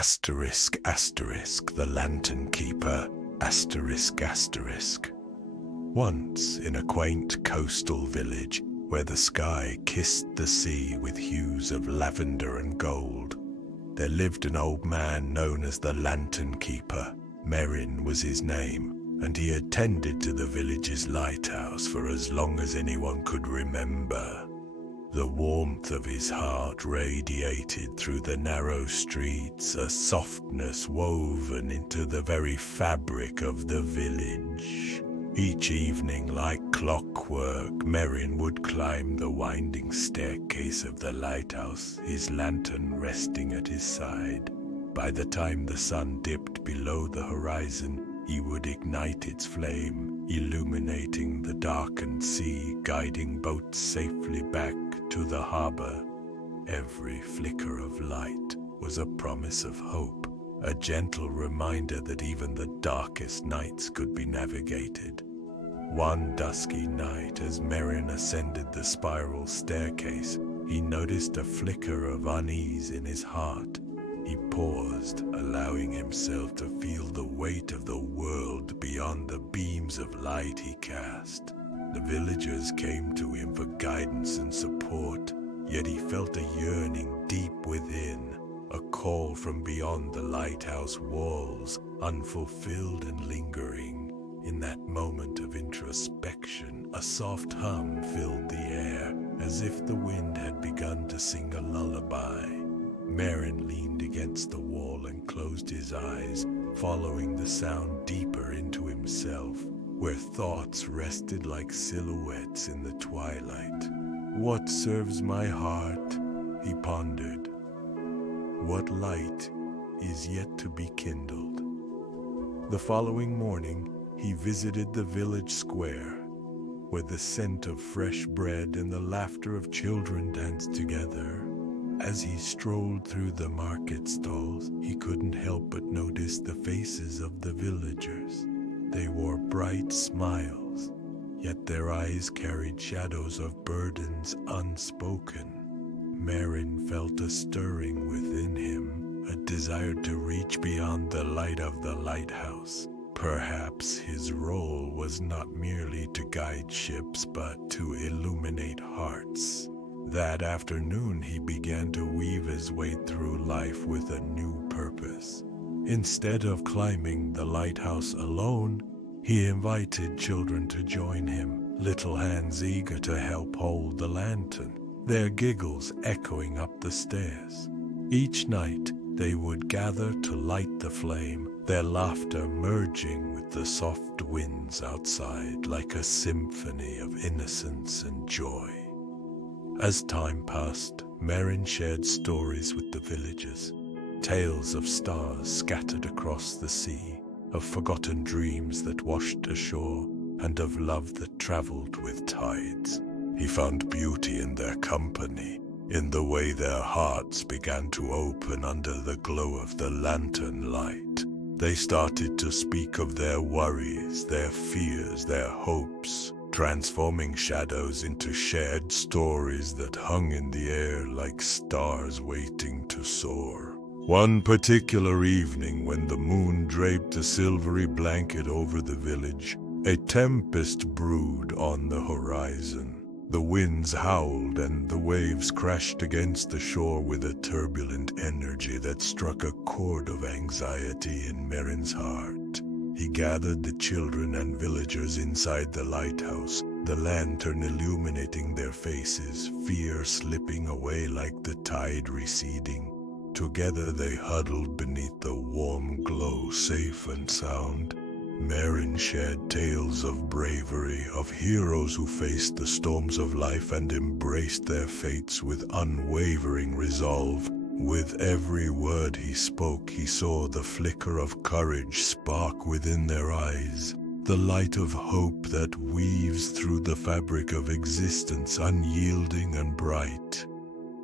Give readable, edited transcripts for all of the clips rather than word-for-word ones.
Asterisk, asterisk, the lantern keeper, asterisk, asterisk. Once, in a quaint coastal village, where the sky kissed the sea with hues of lavender and gold, there lived an old man known as the lantern keeper. Merrin was his name, and he attended to the village's lighthouse for as long as anyone could remember. The warmth of his heart radiated through the narrow streets, a softness woven into the very fabric of the village. Each evening, like clockwork, Merrin would climb the winding staircase of the lighthouse, his lantern resting at his side. By the time the sun dipped below the horizon, he would ignite its flame, illuminating the darkened sea, guiding boats safely back to the harbor. Every flicker of light was a promise of hope, a gentle reminder that even the darkest nights could be navigated. One dusky night, as Merrin ascended the spiral staircase, he noticed a flicker of unease in his heart. He paused, allowing himself to feel the weight of the world beyond the beams of light he cast. The villagers came to him for guidance and support, yet he felt a yearning deep within, a call from beyond the lighthouse walls, unfulfilled and lingering. In that moment of introspection, a soft hum filled the air, as if the wind had begun to sing a lullaby. Merrin leaned against the wall and closed his eyes, following the sound deeper into himself, where thoughts rested like silhouettes in the twilight. What serves my heart? He pondered. What light is yet to be kindled? The following morning, he visited the village square, where the scent of fresh bread and the laughter of children danced together. As he strolled through the market stalls, he couldn't help but notice the faces of the villagers. They wore bright smiles, yet their eyes carried shadows of burdens unspoken. Merrin felt a stirring within him, a desire to reach beyond the light of the lighthouse. Perhaps his role was not merely to guide ships, but to illuminate hearts. That afternoon, he began to weave his way through life with a new purpose. Instead of climbing the lighthouse alone, he invited children to join him, little hands eager to help hold the lantern, their giggles echoing up the stairs. Each night, they would gather to light the flame, their laughter merging with the soft winds outside like a symphony of innocence and joy. As time passed, Merrin shared stories with the villagers, tales of stars scattered across the sea, of forgotten dreams that washed ashore, and of love that traveled with tides. He found beauty in their company, in the way their hearts began to open under the glow of the lantern light. They started to speak of their worries, their fears, their hopes, transforming shadows into shared stories that hung in the air like stars waiting to soar. One particular evening, when the moon draped a silvery blanket over the village, a tempest brewed on the horizon. The winds howled and the waves crashed against the shore with a turbulent energy that struck a chord of anxiety in Merrin's heart. He gathered the children and villagers inside the lighthouse, the lantern illuminating their faces, fear slipping away like the tide receding. Together they huddled beneath the warm glow, safe and sound. Merrin shared tales of bravery, of heroes who faced the storms of life and embraced their fates with unwavering resolve. With every word he spoke, he saw the flicker of courage spark within their eyes, the light of hope that weaves through the fabric of existence, unyielding and bright.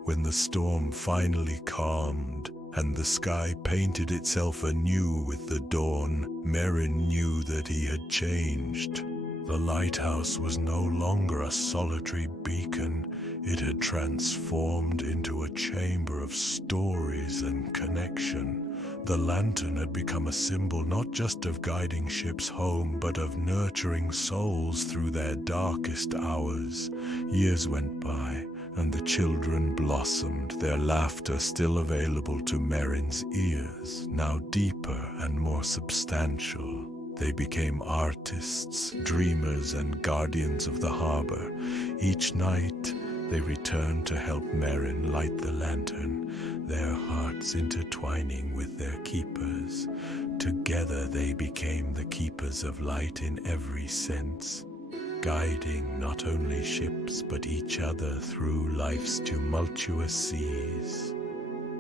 When the storm finally calmed, and the sky painted itself anew with the dawn, Merrin knew that he had changed. The lighthouse was no longer a solitary beacon. It had transformed into a chamber of stories and connection, The lantern had become a symbol not just of guiding ships home, but of nurturing souls through their darkest hours. Years went by, and the children blossomed, their laughter still available to Merrin's ears, now deeper and more substantial. They became artists, dreamers, and guardians of the harbor. Each night, they returned to help Merrin light the lantern, their hearts intertwining with their keepers. Together they became the keepers of light in every sense, guiding not only ships but each other through life's tumultuous seas.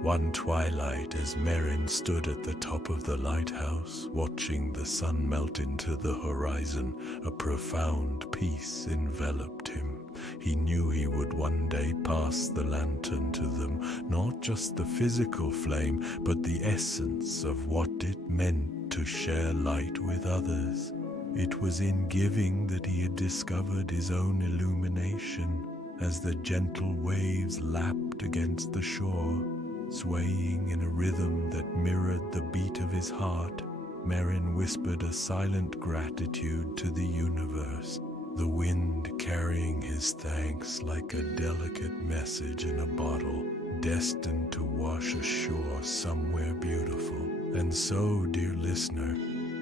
One twilight, as Merrin stood at the top of the lighthouse, watching the sun melt into the horizon, a profound peace enveloped him. He knew he would one day pass the lantern to them, not just the physical flame, but the essence of what it meant to share light with others. It was in giving that he had discovered his own illumination, as the gentle waves lapped against the shore, swaying in a rhythm that mirrored the beat of his heart. Merrin whispered a silent gratitude to the universe, the wind carrying his thanks like a delicate message in a bottle, destined to wash ashore somewhere beautiful. And so, dear listener,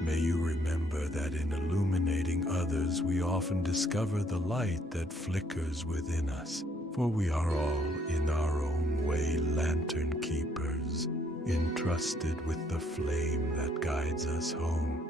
may you remember that in illuminating others, we often discover the light that flickers within us. For we are all, in our own way, lantern keepers, entrusted with the flame that guides us home.